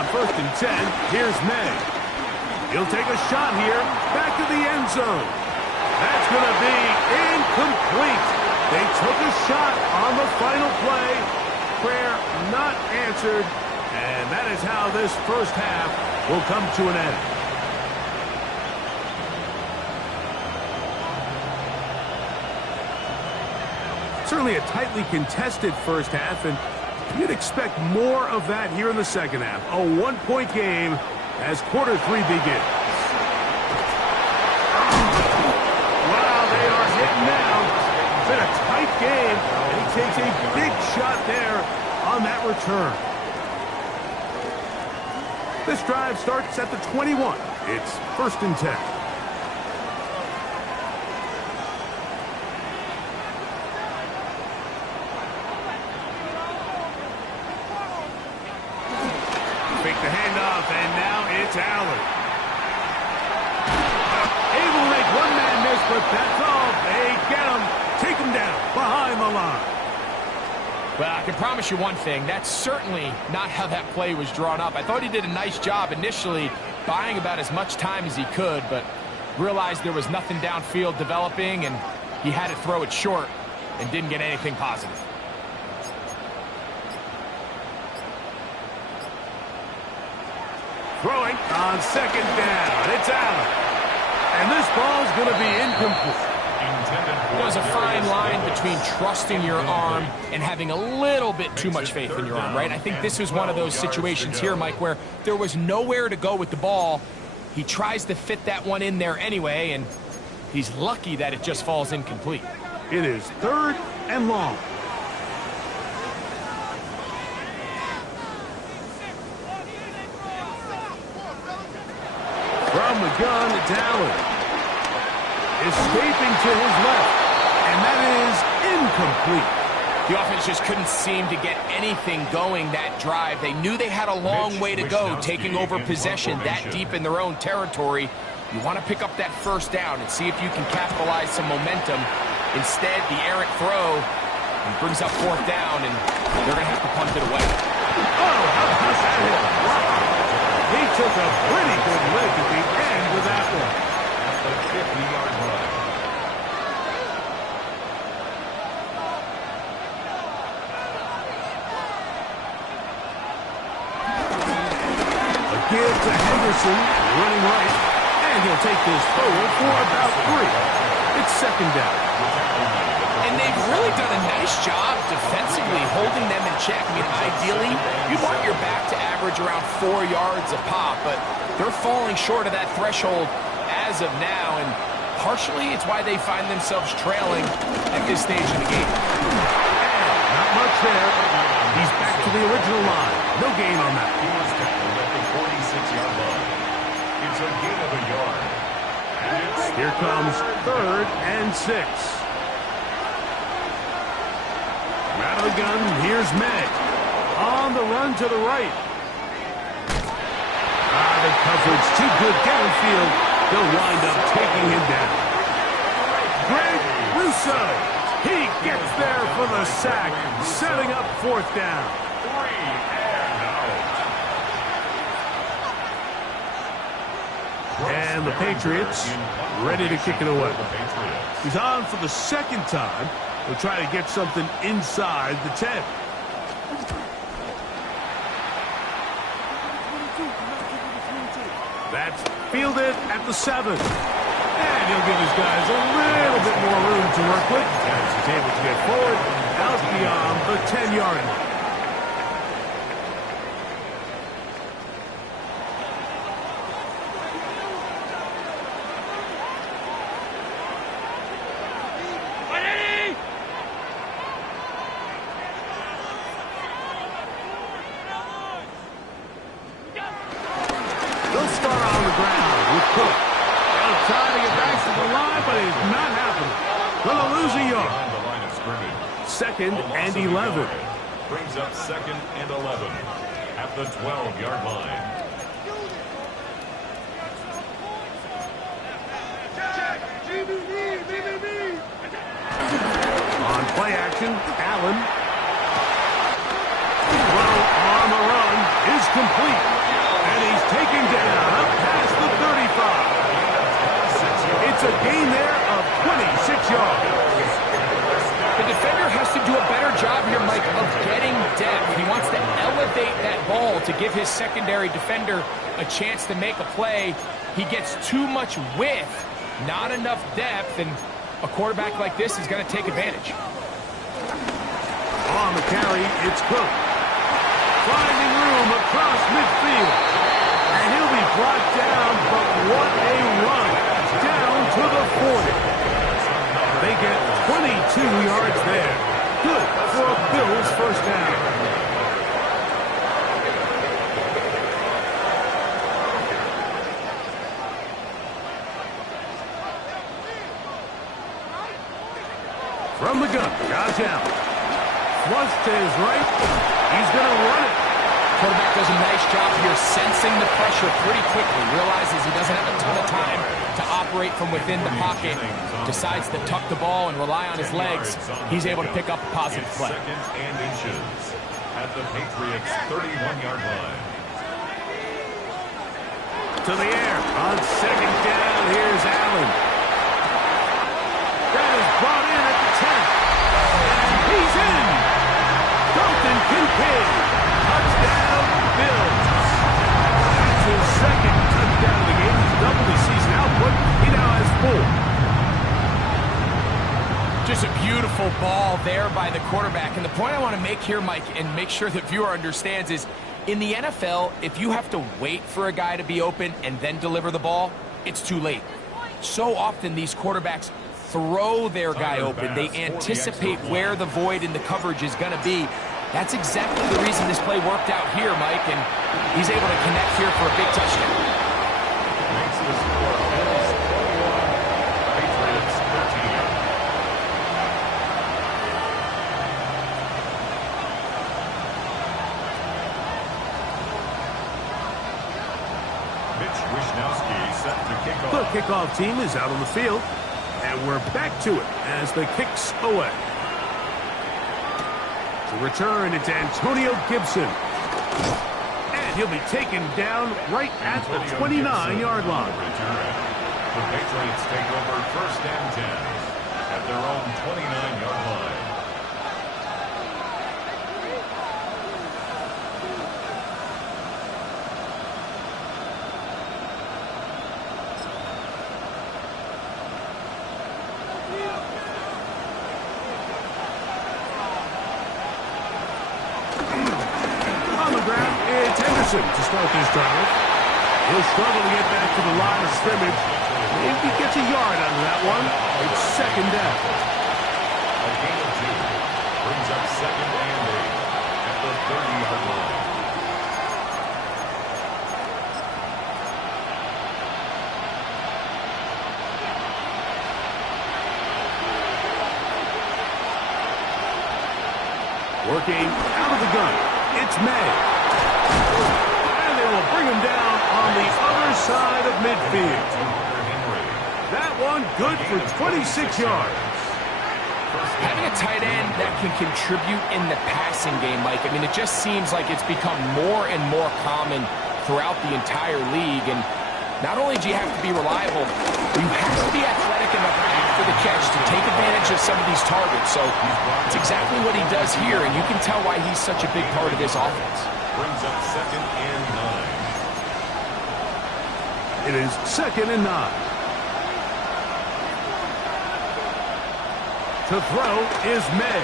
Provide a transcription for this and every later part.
On 1st and 10, here's May. He'll take a shot here, back to the end zone. That's going to be incomplete. They took a shot on the final play. Prayer not answered, and that is how this first half will come to an end. Certainly a tightly contested first half, and you'd expect more of that here in the second half. A one-point game as quarter 3 begins. Wow, they are hitting now. It's been a tight game, and he takes a big shot there on that return. This drive starts at the 21. It's 1st and 10. Fake the handoff, and now it's Allen. Able to make one man miss, but that's all. They get him, take him down behind the line. Well, I can promise you one thing. That's certainly not how that play was drawn up. I thought he did a nice job initially buying about as much time as he could, but realized there was nothing downfield developing, and he had to throw it short and didn't get anything positive. Throwing on 2nd down. It's Allen. And this ball's going to be incomplete. There's a fine line between trusting your arm and having a little bit too much faith in your arm, right? I think this was one of those situations here, Mike, where there was nowhere to go with the ball. He tries to fit that one in there anyway, and he's lucky that it just falls incomplete. It is 3rd and long. From the gun, it's Allen. Escaping to his left, and that is incomplete. The offense just couldn't seem to get anything going that drive. They knew they had a long way to go, taking over possession that deep in their own territory. You want to pick up that first down and see if you can capitalize some momentum. Instead, the errant throw brings up 4th down, and they're going to have to punt it away. Oh, how about that hit? Wow. He took a pretty good lick at the end with that one. At the 50-yard line. A give to Henderson, running right, and he'll take this forward for about 3. It's 2nd down. And they've really done a nice job defensively holding them in check. I mean, ideally, you'd want your back to average around 4 yards a pop, but they're falling short of that threshold as of now, and partially it's why they find themselves trailing at this stage of the game. And not much there. He's back to the original line. No gain on that. He was tackled at the 46-yard line. It's a gain of a yard. Here comes 3rd and 6. Out of the gun, here's May. On the run to the right. The coverage too good downfield. They'll wind up taking him down. Greg Russo. He gets there for the sack, setting up 4th down. 3 and out. And the Patriots ready to kick it away. He's on for the 2nd time. We'll try to get something inside the 10. That's fielded at the 7. And he'll give his guys a little bit more room to work with as he's able to get forward out beyond the 10-yard line. Second and 11. Brings up 2nd and 11 at the 12-yard line. On play action, Allen. Throw on the run is complete. It's a gain there of 26 yards. The defender has to do a better job here, Mike, of getting depth. He wants to elevate that ball to give his secondary defender a chance to make a play. He gets too much width, not enough depth, and a quarterback like this is going to take advantage. On the carry, it's Cook. Finding room across midfield. And he'll be brought down, but what a run. Down to the 40. They get 22 yards there. Good for a Bills first down. From the gun, Josh Allen. Flush to his right. He's going to run it. Quarterback does a nice job here sensing the pressure pretty quickly. Realizes he doesn't have a ton of time to operate from within the pocket. Decides to tuck the ball and rely on his legs. He's able to pick up a positive play. Second and inches at the Patriots' 31-yard line. To the air. On second down, here's Allen. That is brought in at the 10. And he's in. Dalton Kincaid. Touchdown, Bills. That's his second touchdown of the game. He's doubled his season output. He now has 4. Just a beautiful ball there by the quarterback. And the point I want to make here, Mike, and make sure the viewer understands is, in the NFL, if you have to wait for a guy to be open and then deliver the ball, it's too late. So often these quarterbacks throw their guy open. They anticipate where the void in the coverage is going to be. That's exactly the reason this play worked out here, Mike, and he's able to connect here for a big touchdown. Makes the score Bills 21, Patriots 13. Mitch Wishnowsky set to kick off. The kickoff team is out on the field, and we're back to it as the kick's away. To return, it's Antonio Gibson. And he'll be taken down right at the 29-yard line. The Patriots take over first and 10 at their own 29-yard line. To start this drive. He'll struggle to get back to the line of scrimmage. If he gets a yard out of that one, it's second down. A gain of 2 brings up second and 8 at the 30-yard line. Working out of the gun. It's May. And they will bring him down on the other side of midfield. That one good for 26 yards. Having a tight end that can contribute in the passing game, Mike, I mean, it just seems like it's become more and more common throughout the entire league. And not only do you have to be reliable, you have to be athletic enough after the catch to take advantage of some of these targets. So it's exactly what he does here, and you can tell why he's such a big part of this offense. Brings up second and 9. It is second and 9. To throw is May.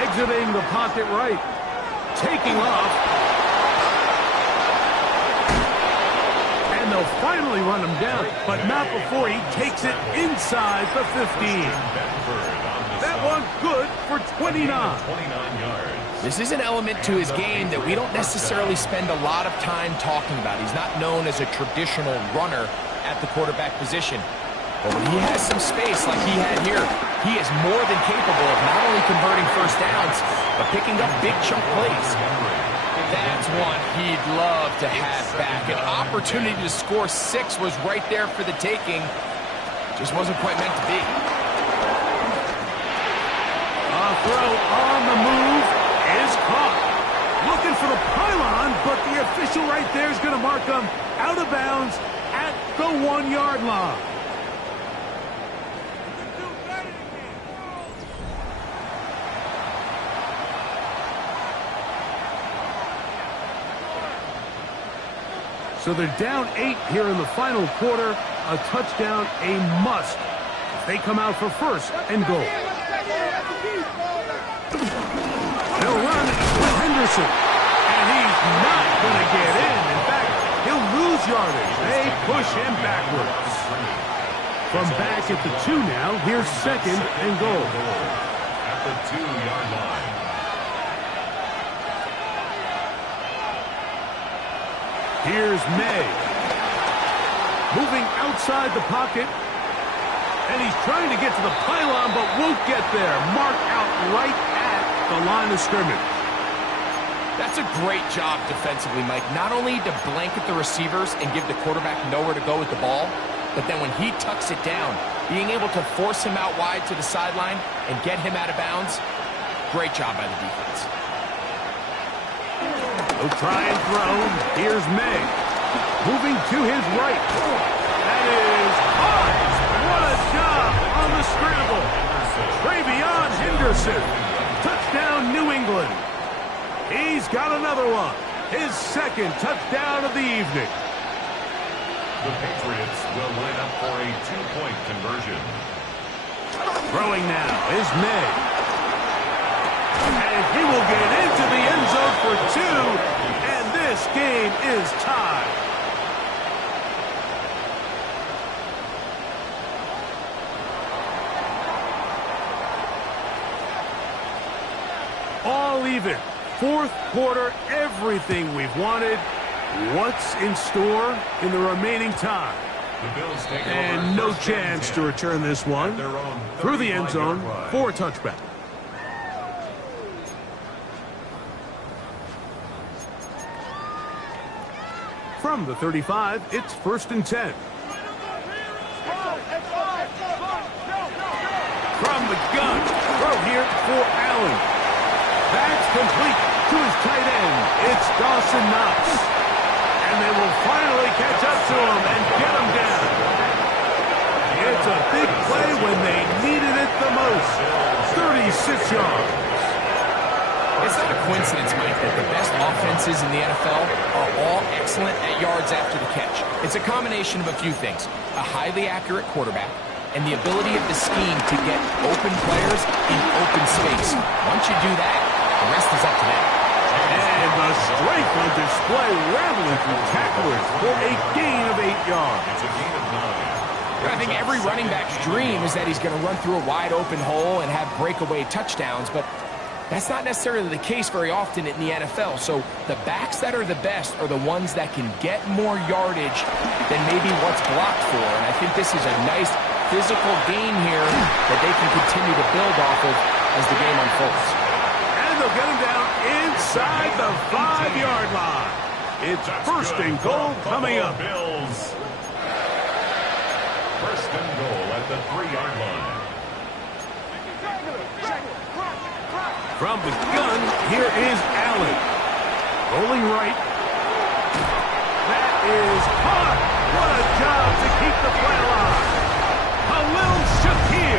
Exiting the pocket right. Taking off. And they'll finally run him down, but not before he takes it inside the 15. That one good for 29. 29 yards. This is an element to his game that we don't necessarily spend a lot of time talking about. He's not known as a traditional runner at the quarterback position. But when he has some space like he had here, he is more than capable of not only converting first downs, but picking up big chunk plays. That's one he'd love to have back. An opportunity to score 6 was right there for the taking. Just wasn't quite meant to be. A throw on the move is caught. Looking for the pylon, but the official right there is going to mark him out of bounds at the 1-yard line. So they're down 8 here in the final quarter. A touchdown, a must. They come out for first and goal. They'll run with Henderson. And he's not going to get in. In fact, he'll lose yardage. They push him backwards. From back at the 2 now, here's second and goal. At the 2-yard line. Here's May. Moving outside the pocket. And he's trying to get to the pylon, but won't get there. Marked out right at the line of scrimmage. That's a great job defensively, Mike. Not only to blanket the receivers and give the quarterback nowhere to go with the ball, but then when he tucks it down, being able to force him out wide to the sideline and get him out of bounds, great job by the defense. He'll try and throw. Here's May. Moving to his right. That is hard. What a job on the scramble. Travion Henderson. Touchdown, New England. He's got another one. His second touchdown of the evening. The Patriots will line up for a 2-point conversion. Throwing now is May. And he will get into the end zone for 2. And this game is tied. All even. Fourth quarter, everything we've wanted. What's in store in the remaining time? The Bills take And over no first chance and to 10 return this one. at their own Through the end zone 35-yard line. for a touchback. From the 35, it's first and 10. From the gun, throw here for Allen. That's complete to his tight end. It's Dawson Knox. And they will finally catch up to him and get him down. It's a big play when they needed it the most. 36 yards. It's not a coincidence, Mike, that the best offenses in the NFL are all excellent at yards after the catch. It's a combination of a few things. A highly accurate quarterback and the ability of the scheme to get open players in open space. Once you do that, the rest is up to them. And the strength on display, rattling through tacklers for a gain of 8 yards. It's a gain of 9. I think every running back's dream is that he's going to run through a wide open hole and have breakaway touchdowns, but that's not necessarily the case very often in the NFL. So the backs that are the best are the ones that can get more yardage than maybe what's blocked for. And I think this is a nice physical gain here that they can continue to build off of as the game unfolds. And they'll get him down inside the 5-yard line. It's first and goal coming up. Bills. First and goal at the 3-yard line. From the gun, here is Allen. Rolling right. That is caught. What a job to keep the play alive. Khalil Shakir.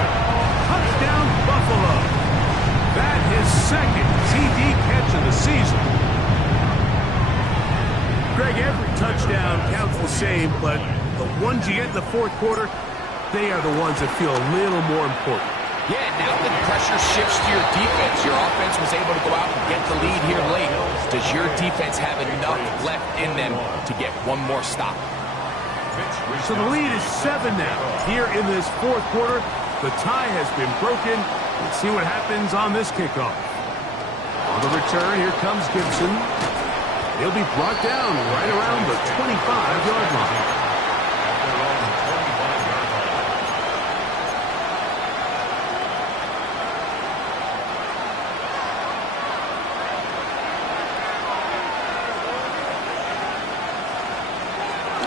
Touchdown, Buffalo. That is second TD catch of the season. Greg, every touchdown counts the same, but the ones you get in the fourth quarter, they are the ones that feel a little more important. Yeah, now that pressure shifts to your defense, your offense was able to go out and get the lead here late. Does your defense have enough left in them to get one more stop? So the lead is 7 now. Here in this fourth quarter, the tie has been broken. Let's see what happens on this kickoff. On the return, here comes Gibson. He'll be brought down right around the 25-yard line.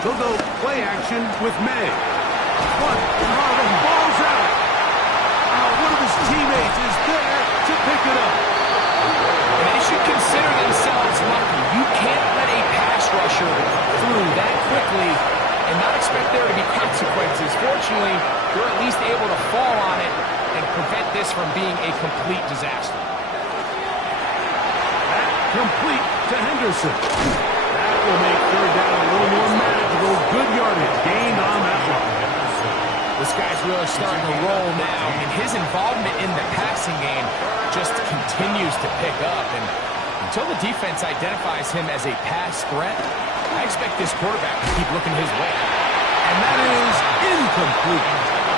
They'll go play action with May. The ball's out. One of his teammates is there to pick it up. And they should consider themselves lucky. You can't let a pass rusher through that quickly and not expect there this from being a complete disaster. Complete to Henderson. That will make third down a little more manageable. Good yardage gained on that one. This guy's really starting to roll now, and his involvement in the passing game just continues to pick up. And until the defense identifies him as a pass threat, I expect this quarterback to keep looking his way. And that is incomplete.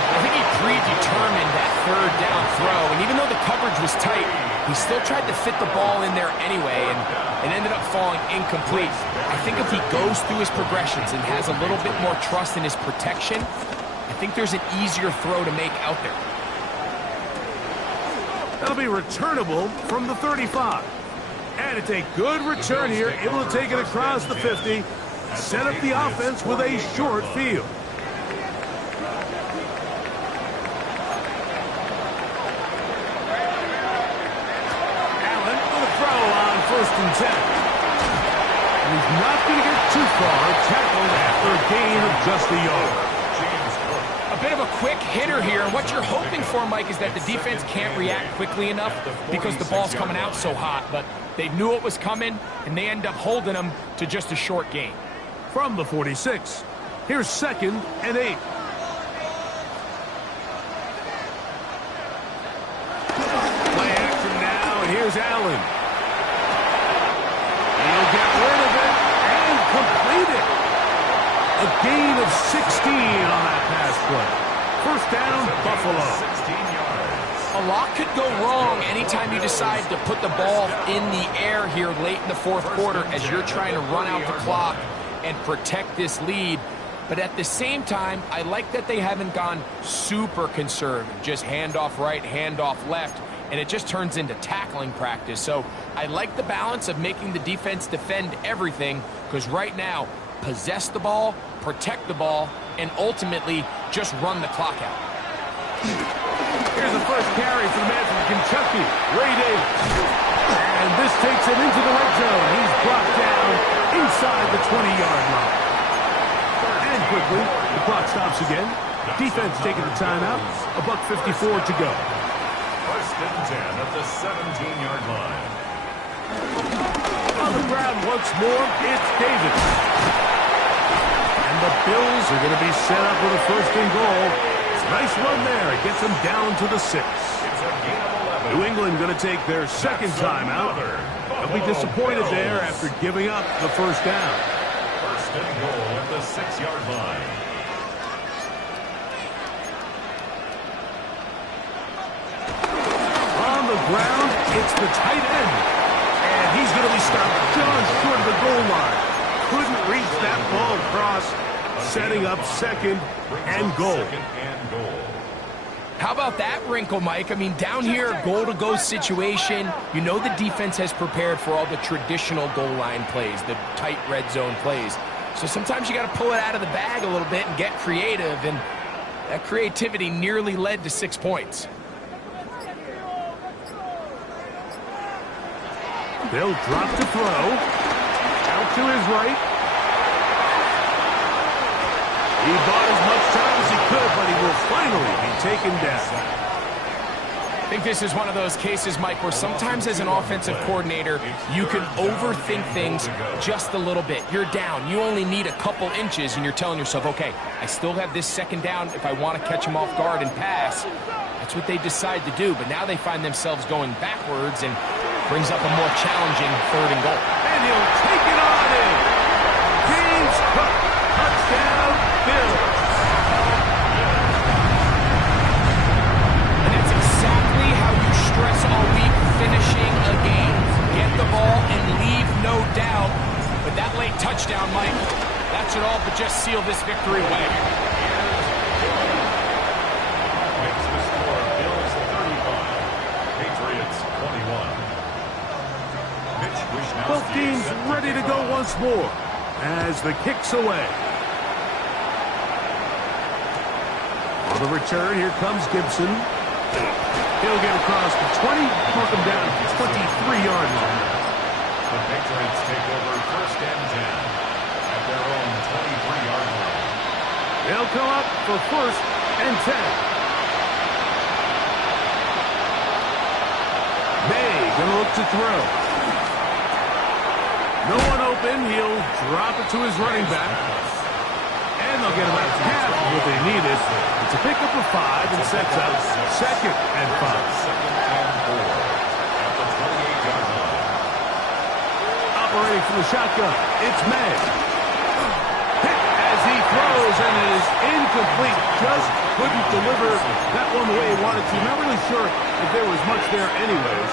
I think he predetermined that third down throw, and even though the coverage was tight, he still tried to fit the ball in there anyway, and it ended up falling incomplete. I think if he goes through his progressions and has a little bit more trust in his protection, I think there's an easier throw to make out there. That'll be returnable from the 35. And it's a good return here, able to take it across the 50, set up the offense with a short field. Allen with a throw on 1st and 10. And he's not going to get too far, tackled after a gain of just a yard. A bit of a quick hitter here, and what you're hoping for, Mike, is that the defense can't react quickly enough because the ball's coming out so hot, but they knew it was coming, and they end up holding them to just a short gain. From the 46, here's 2nd and 8. Play action now, and here's Allen. He'll get rid of it and complete it. A gain of 16 on that pass play. 1st down, Buffalo. 16 yards. A lot could go wrong anytime you decide to put the ball in the air here late in the 4th quarter as you're trying to run out the clock and protect this lead. But at the same time, I like that they haven't gone super conservative, just handoff right, handoff left, and it just turns into tackling practice. So I like the balance of making the defense defend everything, because right now, possess the ball, protect the ball, and ultimately just run the clock out. Here's the first carry for the man from Kentucky, Ray Davis. And this takes him into the red zone. He's brought down inside the 20-yard line. And quickly, the clock stops again. Defense taking the timeout. $1:54 to go. 1st and 10 at the 17-yard line. On the ground once more, it's Davis. And the Bills are going to be set up with a 1st and goal. It's a nice run there. It gets them down to the 6. It's a gain of 11. New England going to take their 2nd timeout. They'll be disappointed there after giving up the 1st down. 1st and goal at the 6-yard line. On the ground, it's the tight end. And he's going to be stopped just short of the goal line. Couldn't reach that ball across, setting up 2nd and goal. 2nd and goal. How about that wrinkle, Mike? I mean, down here, goal-to-go situation, you know the defense has prepared for all the traditional goal line plays, the tight red zone plays. So sometimes you got to pull it out of the bag a little bit and get creative, and that creativity nearly led to 6 points. They'll drop to throw. Out to his right. He bought as much time as he could, but he will finally be taken down. I think this is one of those cases, Mike, where sometimes as an offensive coordinator, you can overthink things just a little bit. You're down. You only need a couple inches, and you're telling yourself, okay, I still have this 2nd down if I want to catch him off guard and pass. That's what they decide to do, but now they find themselves going backwards and brings up a more challenging 3rd and goal. And he'll take it on in. James Cook, touchdown, Bills. And that's exactly how you stress all week finishing a game. Get the ball and leave no doubt. But that late touchdown, Mike, that should all but just seal this victory away. Makes the score Bills 35, Patriots 21. Both teams ready to go once more as the kick's away. On the return, here comes Gibson. He'll get across the 20, mark him down at the 23-yard line. The Patriots take over 1st and 10 at their own 23-yard line. They'll come up for 1st and 10. look to throw. No one open. He'll drop it to his running back. And they'll get about half of what they needed. It's a pickup of 5 and sets up 2nd and 5. 2nd and 4 at the 28-yard line. Operating from the shotgun, it's May. Hit as he throws, and it is incomplete. Just couldn't deliver that one the way he wanted to. Not really sure if there was much there anyways.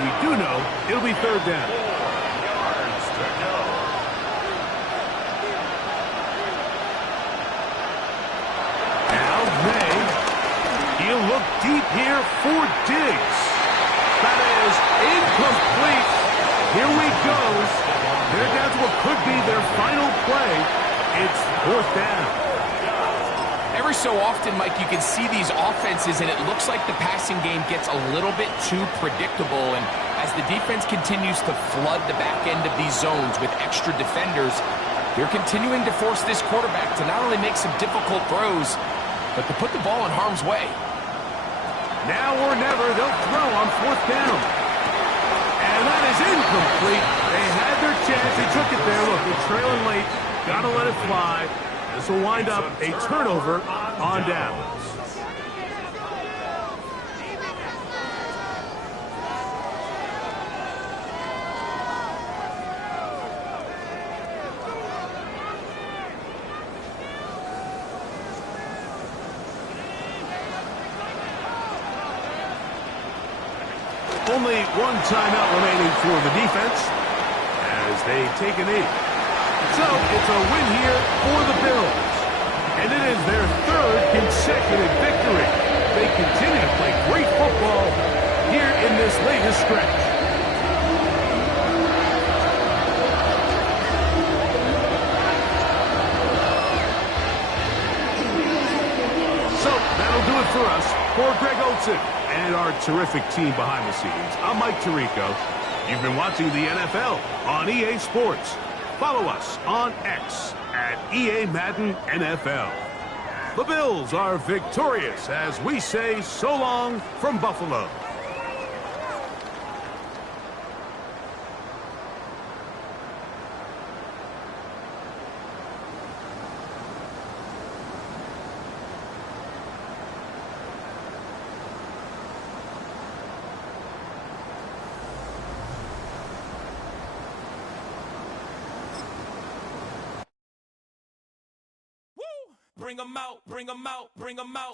We do know it'll be 3rd down. 4 yards to go. Now May. He'll look deep here for Diggs. That is incomplete. Here we go. They're down to what could be their final play. It's 4th down. Every so often, Mike, you can see these offenses, and it looks like the passing game gets a little bit too predictable. And as the defense continues to flood the back end of these zones with extra defenders, they're continuing to force this quarterback to not only make some difficult throws, but to put the ball in harm's way. Now or never, they'll throw on 4th down. And that is incomplete. They had their chance. They took it there. Look, they're trailing late. Got to let it fly. This will wind up a turnover on downs. Only one timeout remaining for the defense as they take a knee. So it's a win here for the Bills. And it is their 3rd consecutive victory. They continue to play great football here in this latest stretch. So that'll do it for us. For Greg Olsen and our terrific team behind the scenes, I'm Mike Tirico. You've been watching the NFL on EA Sports. Follow us on X at EA Madden NFL. The Bills are victorious as we say so long from Buffalo. Bring 'em out, bring 'em out, bring 'em out.